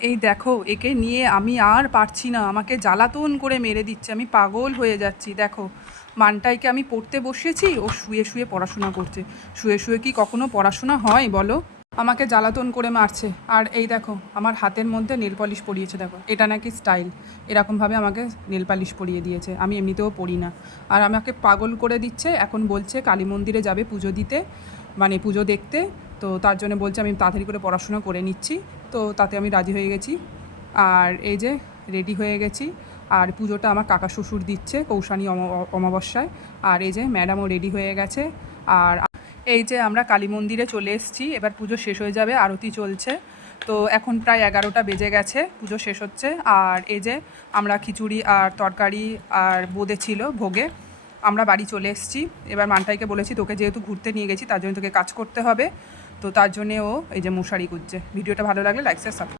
এই দেখো, একে নিয়ে আমি আর পারছি না, আমাকে জ্বালাতন করে মেরে দিচ্ছে, আমি পাগল হয়ে যাচ্ছি। দেখো, মানটাইকে আমি পড়তে বসিয়েছি, ও শুয়ে শুয়ে পড়াশোনা করছে। শুয়ে শুয়ে কি কখনো পড়াশোনা হয় বলো? আমাকে জ্বালাতন করে মারছে। আর এই দেখো, আমার হাতের মধ্যে নেল পলিশ পরিয়েছে, দেখো এটা নাকি স্টাইল, এরকমভাবে আমাকে নেল পালিশ পরিয়ে দিয়েছে, আমি এমনিতেও পরি না। আর আমাকে পাগল করে দিচ্ছে, এখন বলছে কালী মন্দিরে যাবে পুজো দিতে, মানে পুজো দেখতে। তো তার জন্য বলছে আমি তাড়াতাড়ি করে পড়াশোনা করে নিচ্ছি। তো তাতে আমি রাজি হয়ে গেছি। আর এই যে রেডি হয়ে গেছি। আর পুজোটা আমার কাকা শ্বশুর দিচ্ছে কৌশানী অমাবস্যায়। আর এই যে ম্যাডামও রেডি হয়ে গেছে। আর এই যে আমরা কালী মন্দিরে চলে এসেছি, এবার পুজো শেষ হয়ে যাবে, আরতি চলছে। তো এখন প্রায় 11টা বেজে গেছে, পুজো শেষ হচ্ছে। আর এই যে আমরা খিচুড়ি আর তরকারি আর বোঁদে ছিল ভোগে, আমরা বাড়ি চলে এসেছি। এবার মানটাইকে বলেছি তোকে যেহেতু ঘুরতে নিয়ে গেছি তার জন্য তোকে কাজ করতে হবে। তো তার জন্যে ও এই যে মশারি গুঁজছে। ভিডিওটা ভালো লাগলে লাইক শেয়ার সাবস্ক্রাইব।